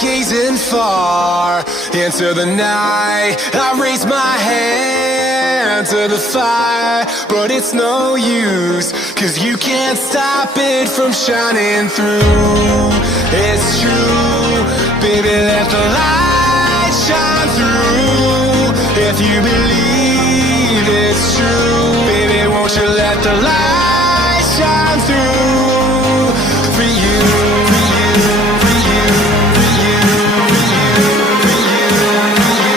gazing far into the night. I raise my hand to the fire, but it's no use, 'cause you can't stop it from shining through. It's true, baby, let the light shine through. If you believe it's true, baby, won't you let the light shine through for you, for you, for you, for you, for you, for you, for you,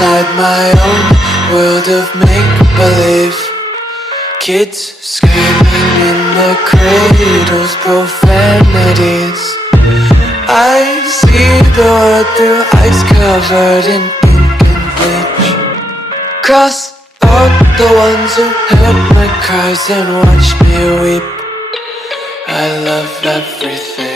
inside my own world of make-believe. Kids screaming in their cradles, profanities. I see the world through ice covered in ink and bleach. Cross out the ones who heard my cries and watched me weep. I love everything.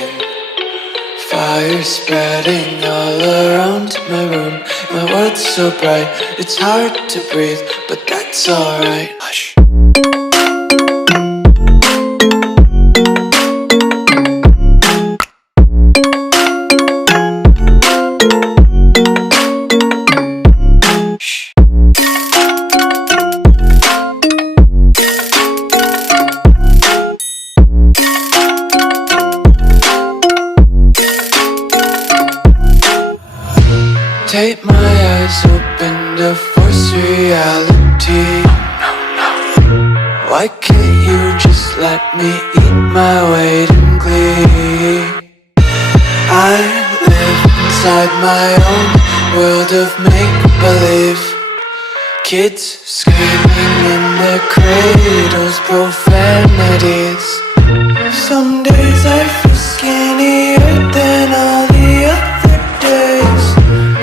Fire spreading all around my room. My world's so bright, it's hard to breathe, but that's alright. Hush. Take my eyes open to force reality. Why can't you just let me eat my weight in glee? I live inside my own world of make-believe. Kids screaming in their cradles, profanities. Some days I feel skinnier than all the other days.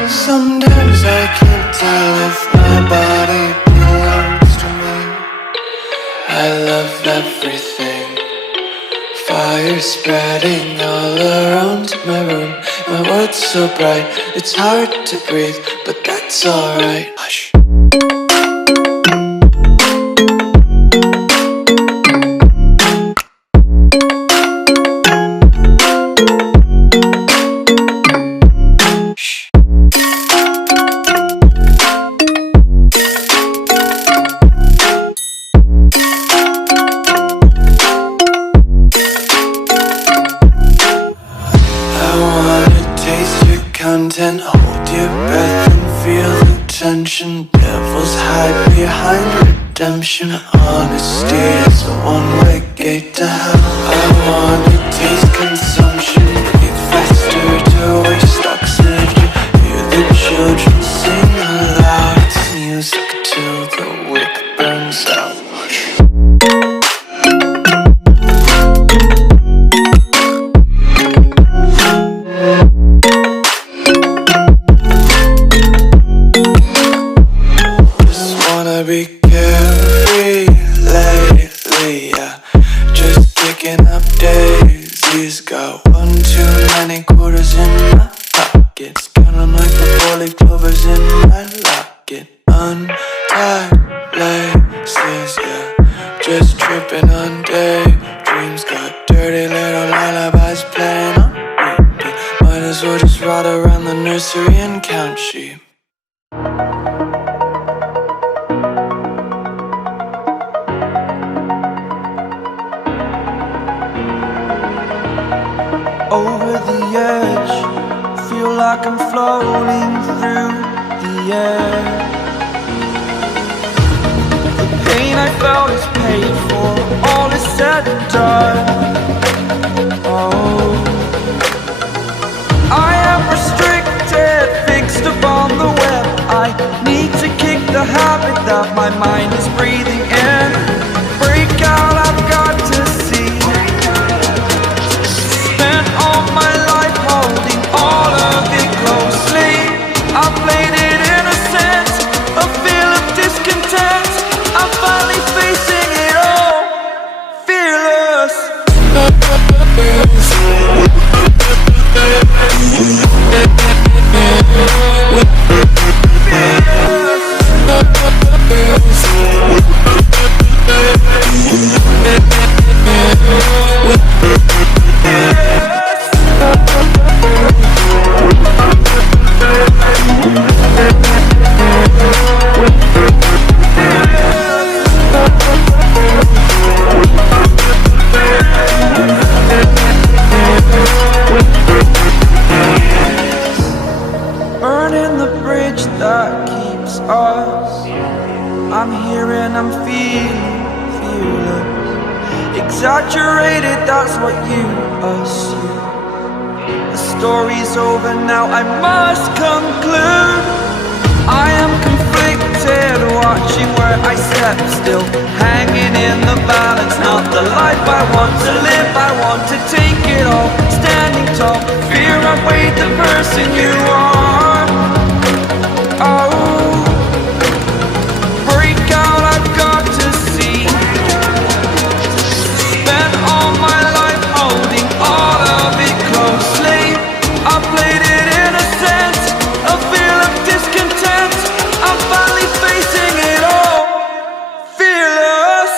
Sometimes I can't tell if my body belongs to me. I love everything. Fire spreading all around my room. My world's so bright, it's hard to breathe, but that's alright. Hush. Content, hold your breath and feel the tension. Devils hide behind redemption. Honesty is a one-way gate to hell. I wanna taste consumption. Breathe faster to waste oxygen. Hear the children sing aloud. It's music till the wick burns out. Be carefree lately, yeah. Just picking up daisies. Got one too many quarters in my pockets. Counting like the 4-leaf clovers in my locket. Untied laces, yeah. Just tripping on daydreams. Got dirty little lullabies playing on repeat. Might as well just ride around the nursery and count sheep. Over the edge, feel like I'm floating through the air. The pain I felt is paid for, all is said and done. Oh, I am restricted, fixed upon the web. I need to kick the habit that my mind is breathing in. Break out, I've got to see. All my life holding all of it closely. I played it innocent, a feel of discontent. I'm finally facing it all, fearless. Burning the bridge that keeps us. I'm here and I'm feeling fearless. Exaggerated, that's what you assume. The story's over now, I must conclude. I am conflicted, watching where I step still, hanging in the balance. Not the life I want to live, I want to take it all, standing tall. Fear I've weighed the person you are. Oh, break out, I've got to see. Spent all my life holding all of it closely. I played it innocent, a feel of discontent. I'm finally facing it all, fearless.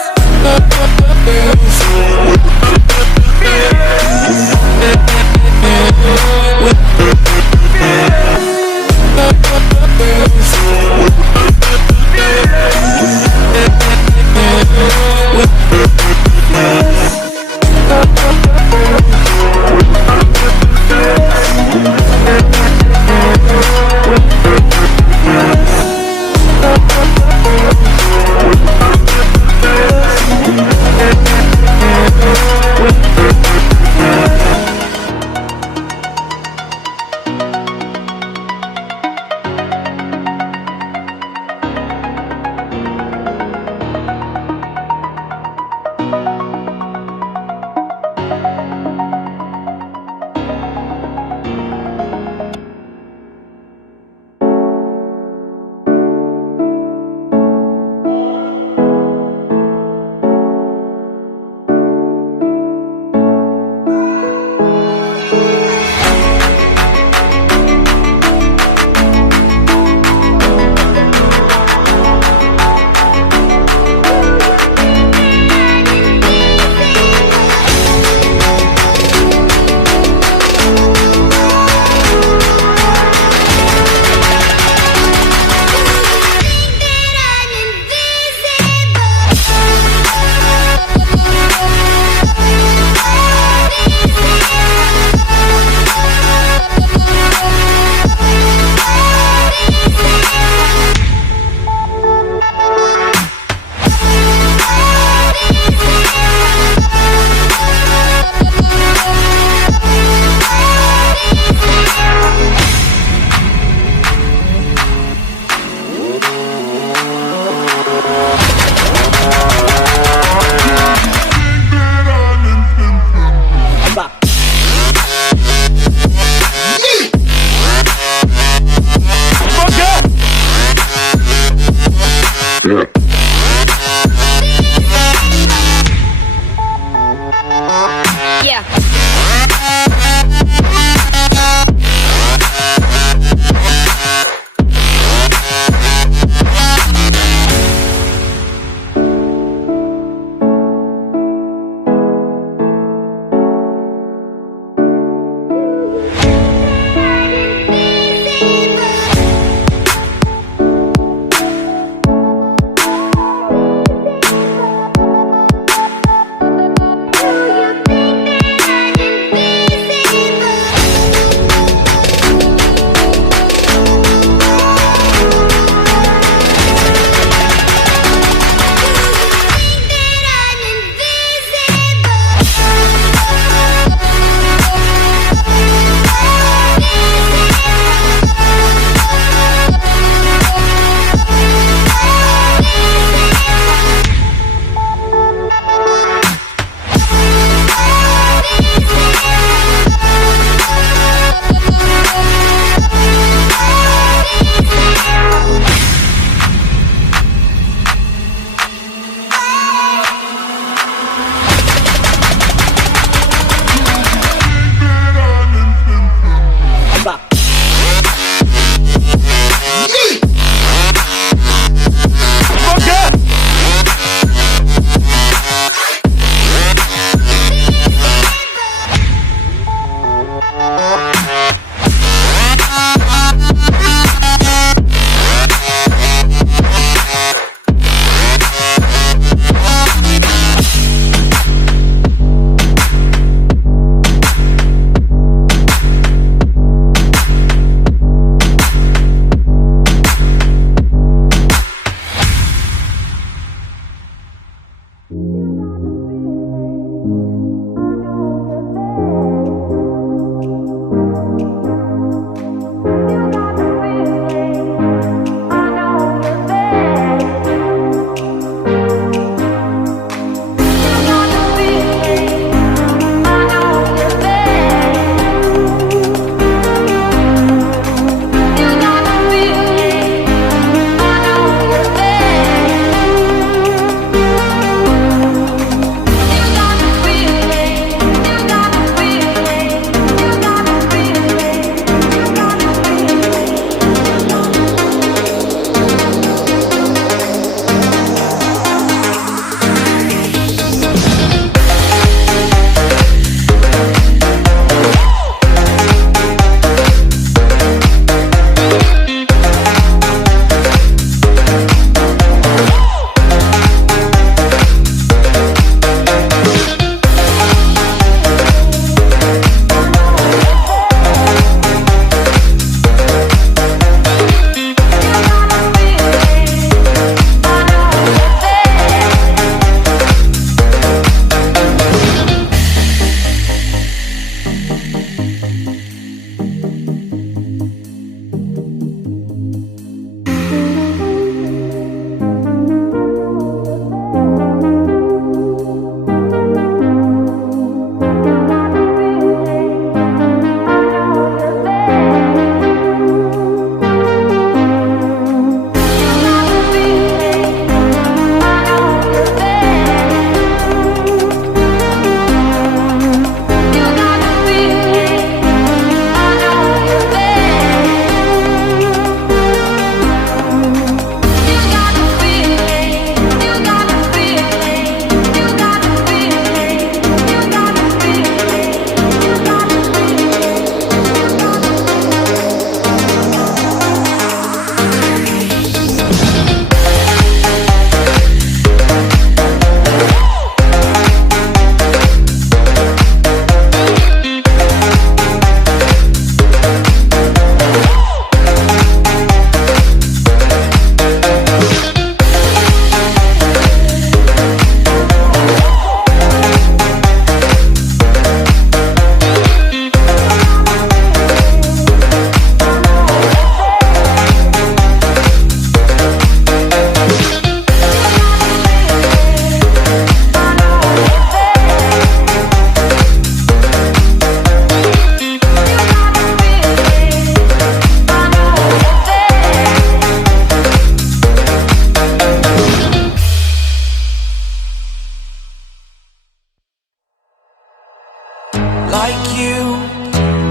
like you.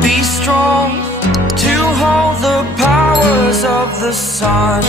Be strong to hold the powers of the sun.